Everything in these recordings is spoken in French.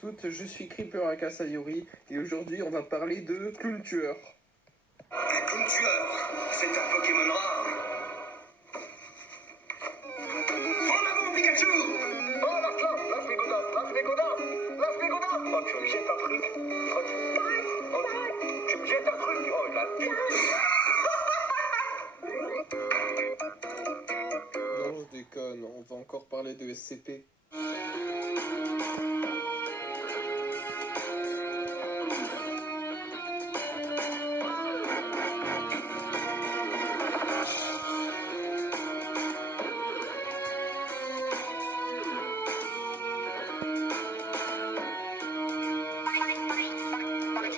toutes, je suis Creeper Aka Sayori et aujourd'hui on va parler de Clown Tueur. Un clown tueur, c'est un Pokémon rare. En avant Pikachu. Oh lâche les godasses, Oh tu me jettes un truc. Tu me jettes un truc. Oh là. Non je déconne, on va encore parler de SCP.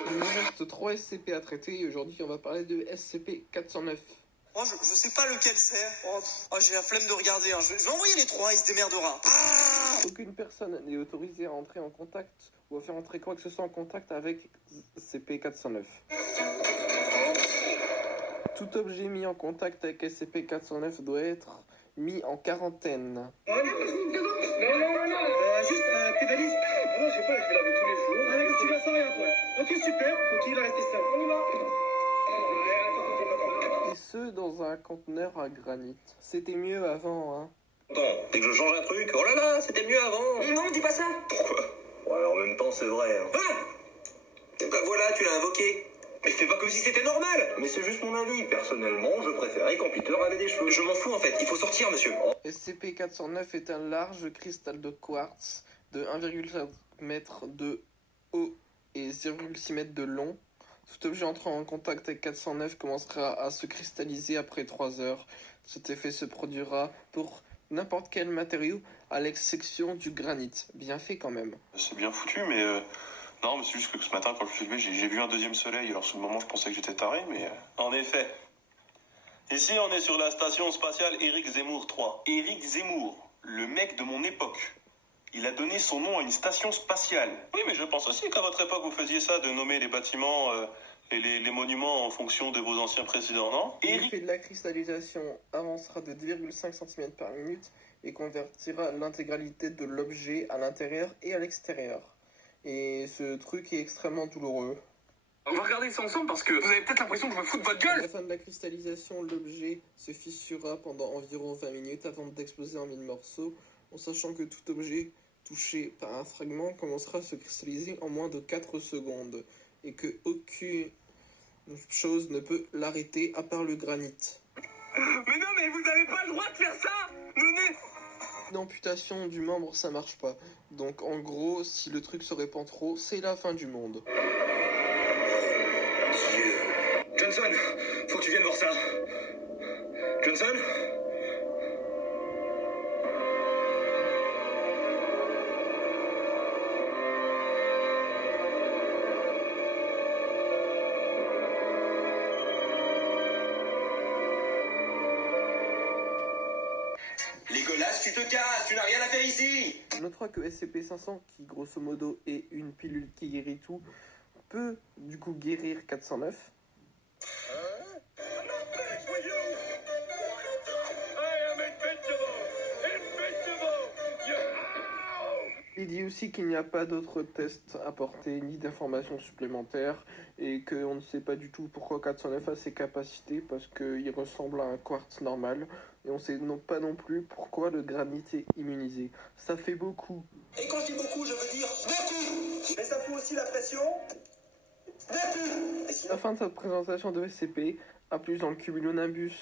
Il nous reste 3 SCP à traiter et aujourd'hui on va parler de SCP-409. Oh, je sais pas lequel c'est. Oh, j'ai la flemme de regarder. Hein. Je vais envoyer les 3, il se démerdera. Ah Aucune personne n'est autorisée à entrer en contact ou à faire entrer quoi que ce soit en contact avec SCP-409. Tout objet mis en contact avec SCP-409 doit être mis en quarantaine. Non, juste tes valises. Non, je sais pas, je vais laver tous les jours. Tu vas sans rien, toi. Ok, super. Ok, il va rester seul. On y va. Et ce, dans un conteneur à granit. C'était mieux avant, hein. Attends, dès que je change un truc, oh là là, c'était mieux avant. Non, dis pas ça. Pourquoi? Ouais, en même temps, c'est vrai. Hein. Ah et bah voilà, tu l'as invoqué. Mais fais pas comme si c'était normal. Mais c'est juste mon avis. Personnellement, je préférais quand Peter avait des cheveux. Je m'en fous en fait, il faut sortir, monsieur. SCP-409 est un large cristal de quartz de 1,5 m de haut et 0,6 m de long. Tout objet entrant en contact avec 409 commencera à se cristalliser après 3 heures. Cet effet se produira pour n'importe quel matériau à l'exception du granit. Bien fait quand même. C'est bien foutu, mais non, mais c'est juste que ce matin, quand je suis levé, j'ai vu un deuxième soleil. Alors, sur le moment, je pensais que j'étais taré, mais... En effet. Ici, on est sur la station spatiale Éric Zemmour 3. Éric Zemmour, le mec de mon époque. Il a donné son nom à une station spatiale. Oui, mais je pense aussi qu'à votre époque, vous faisiez ça, de nommer les bâtiments et les monuments en fonction de vos anciens présidents, non? L'effet de la cristallisation avancera de 2,5 cm par minute et convertira l'intégralité de l'objet à l'intérieur et à l'extérieur. Et ce truc est extrêmement douloureux. On va regarder ça ensemble parce que vous avez peut-être l'impression que je me fous de votre À gueule. la fin de la cristallisation, l'objet se fissurera pendant environ 20 minutes avant d'exploser en 1000 morceaux, en sachant que tout objet touché par un fragment commencera à se cristalliser en moins de 4 secondes, et que aucune chose ne peut l'arrêter à part le granit. Mais non, mais vous avez pas le droit de faire ça. L'amputation du membre, ça marche pas. Donc en gros, si le truc se répand trop, c'est la fin du monde. Dieu. Johnson, faut que tu viennes voir ça. Johnson? Légolas, tu te casses, tu n'as rien à faire ici. On notera que SCP-500, qui grosso modo est une pilule qui guérit tout, peut du coup guérir 409. Il dit aussi qu'il n'y a pas d'autres tests apportés ni d'informations supplémentaires et qu'on ne sait pas du tout pourquoi 409 a ces capacités parce qu'il ressemble à un quartz normal et on ne sait pas non plus pourquoi le granit est immunisé. Ça fait beaucoup. Et quand je dis beaucoup, je veux dire beaucoup. Mais ça fout aussi la pression. Beaucoup. Et sinon... La fin de cette présentation de SCP, à plus dans le Cumulonimbus.